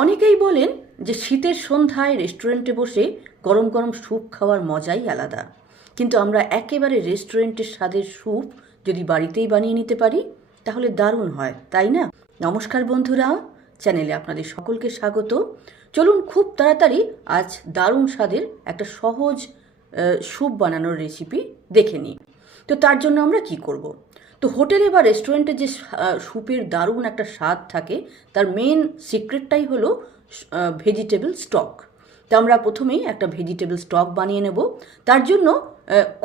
অনেকেই বলেন যে শীতের সন্ধ্যায় রেস্টুরেন্টে বসে গরম গরম স্যুপ খাওয়ার মজাই আলাদা। কিন্তু আমরা একেবারে রেস্টুরেন্টের স্বাদের স্যুপ যদি বাড়িতেই বানিয়ে নিতে পারি, তাহলে দারুণ হয়, তাই না? নমস্কার বন্ধুরা, চ্যানেলে আপনাদের সকলকে স্বাগত। চলুন খুব তাড়াতাড়ি আজ দারুণ স্বাদের একটা সহজ স্যুপ বানানোর রেসিপি দেখে নিই। তো তার জন্য আমরা কি করব। তো হোটেলে বা রেস্টুরেন্টে যে স্যুপের দারুণ একটা স্বাদ থাকে, তার মেন সিক্রেটটাই হলো ভেজিটেবল স্টক তো আমরা প্রথমেই একটা ভেজিটেবল স্টক বানিয়ে নেব। তার জন্য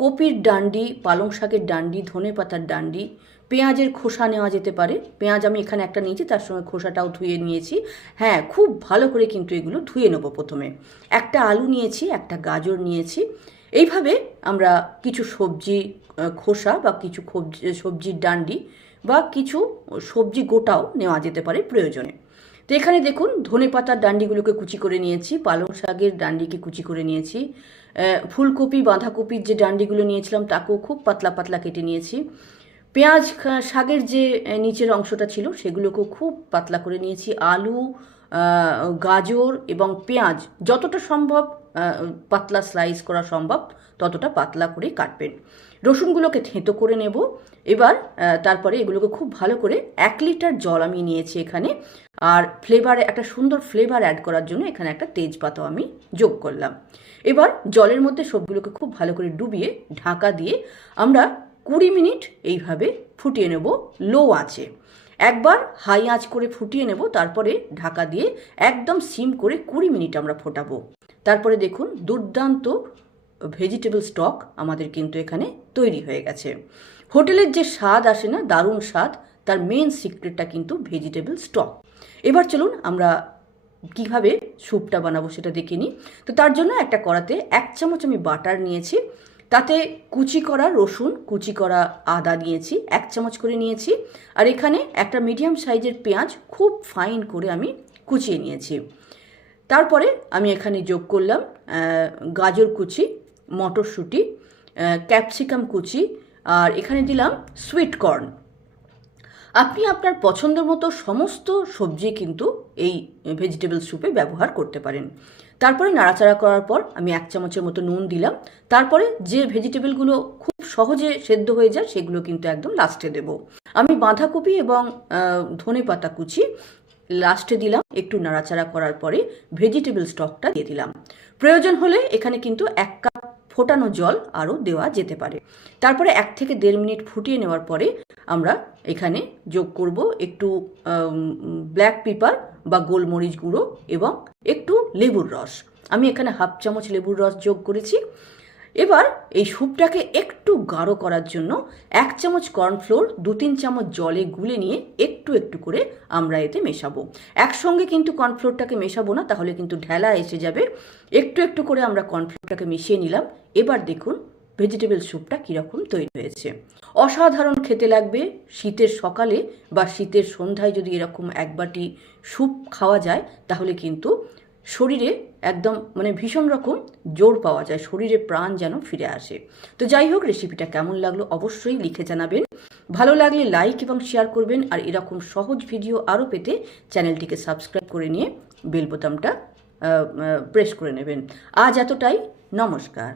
কপির ডান্ডি, পালং শাকের ডান্ডি, ধনে পাতার ডান্ডি, পেঁয়াজের খোসা নেওয়া যেতে পারে। পেঁয়াজ আমি এখানে একটা নিয়েছি, তার সঙ্গে খোসাটাও ধুয়ে নিয়েছি। হ্যাঁ খুব ভালো করে কিন্তু এগুলো ধুয়ে নেব প্রথমে। একটা আলু নিয়েছি, একটা গাজর নিয়েছি। এইভাবে আমরা কিছু সবজি খোসা বা কিছু সবজির ডান্ডি বা কিছু সবজি গোটাও নেওয়া যেতে পারে প্রয়োজনে। তো এখানে দেখুন, ধনে পাতার ডান্ডিগুলোকে কুচি করে নিয়েছি, পালং শাকের ডান্ডিকে কুচি করে নিয়েছি ফুলকপি, বাঁধাকপির যে ডান্ডিগুলো নিয়েছিলাম তাকেও খুব পাতলা পাতলা কেটে নিয়েছি। পেঁয়াজ শাকের যে নিচের অংশটা ছিল সেগুলোকেও খুব পাতলা করে নিয়েছি, আলু গাজর এবং পেঁয়াজ যতটা সম্ভব পাতলা স্লাইস করা সম্ভব, ততটা পাতলা করে কাটবেন। রসুনগুলোকে থেঁতো করে নেব। এবার তারপরে এগুলোকে খুব ভালো করে এক লিটার জল আমি নিয়েছি এখানে। আর ফ্লেভারে একটা সুন্দর ফ্লেভার অ্যাড করার জন্য এখানে একটা তেজপাতাও আমি যোগ করলাম। এবার, জলের মধ্যে সবগুলোকে খুব ভালো করে ডুবিয়ে ঢাকা দিয়ে আমরা কুড়ি মিনিট এইভাবে ফুটিয়ে নেব। লো আঁচে। একবার হাই আঁচ করে ফুটিয়ে নেব, তারপরে ঢাকা দিয়ে একদম সিম করে কুড়ি মিনিট আমরা ফোটাবো। তারপরে দেখুন, দুর্দান্ত ভেজিটেবল স্টক আমাদের কিন্তু এখানে তৈরি হয়ে গেছে। হোটেলের যে স্বাদ আসে না, দারুণ স্বাদ, তার মেন সিক্রেটটা কিন্তু ভেজিটেবল স্টক। এবার চলুন আমরা কীভাবে স্যুপটা বানাবো সেটা দেখে নিই। তো তার জন্য একটা কড়াতে এক চামচ আমি বাটার নিয়েছি। তাতে কুচি করা রসুন, কুচি করা আদা নিয়েছি এক চামচ করে নিয়েছি। আর এখানে একটা মিডিয়াম সাইজের পেঁয়াজ খুব ফাইন করে আমি কুচিয়ে নিয়েছি। তারপরে আমি এখানে যোগ করলাম গাজর কুচি, মটরশুঁটি ক্যাপসিকাম কুচি, আর এখানে দিলাম সুইট কর্ন আপনি আপনার পছন্দ মতো সমস্ত সবজি কিন্তু এই ভেজিটেবল স্যুপে ব্যবহার করতে পারেন। তারপরে নাড়াচাড়া করার পর আমি এক চামচের মতো নুন দিলাম। তারপরে যে ভেজিটেবলগুলো খুব সহজে সেদ্ধ হয়ে যায় সেগুলো কিন্তু একদম লাস্টে দেব। আমি বাঁধাকপি এবং ধনে পাতা কুচি লাস্টে দিলাম। একটু নাড়াচাড়া করার পরে ভেজিটেবল স্টকটা দিয়ে দিলাম। প্রয়োজন হলে এখানে কিন্তু এক কাপ ফোটানো জল আরও দেওয়া যেতে পারে। তারপরে এক থেকে দেড় মিনিট ফুটিয়ে নেওয়ার পরে আমরা এখানে যোগ করব একটু ব্ল্যাক পেপার বা গোলমরিচ গুঁড়ো এবং একটু লেবুর রস। আমি এখানে হাফ চামচ লেবুর রস যোগ করেছি। এবার এই স্যুপটাকে একটু গাঢ় করার জন্য এক চামচ কর্নফ্লোর, দু তিন চামচ জলে গুলে নিয়ে একটু একটু করে আমরা এতে মেশাবো। একসঙ্গে কিন্তু কর্নফ্লোরটাকে মেশাবো না, তাহলে কিন্তু ঢেলা এসে যাবে। একটু একটু করে আমরা কর্নফ্লোরটাকে মিশিয়ে নিলাম। এবার দেখুন ভেজিটেবল স্যুপটা কীরকম তৈরি হয়েছে। অসাধারণ খেতে লাগবে। শীতের সকালে বা শীতের সন্ধ্যায় যদি এরকম এক বাটি স্যুপ খাওয়া যায়, তাহলে কিন্তু শরীরে একদম মানে ভীষণ রকম জোর পাওয়া যায়, শরীরে প্রাণ যেন ফিরে আসে। তো যাই হোক রেসিপিটা কেমন লাগল অবশ্যই লিখে জানাবেন। ভালো লাগলে লাইক এবং শেয়ার করবেন আর এরকম সহজ ভিডিও আরও পেতে চ্যানেলটিকে সাবস্ক্রাইব করে নিয়ে বেল বোতামটা প্রেস করে নেবেন। আজ এতটাই, নমস্কার।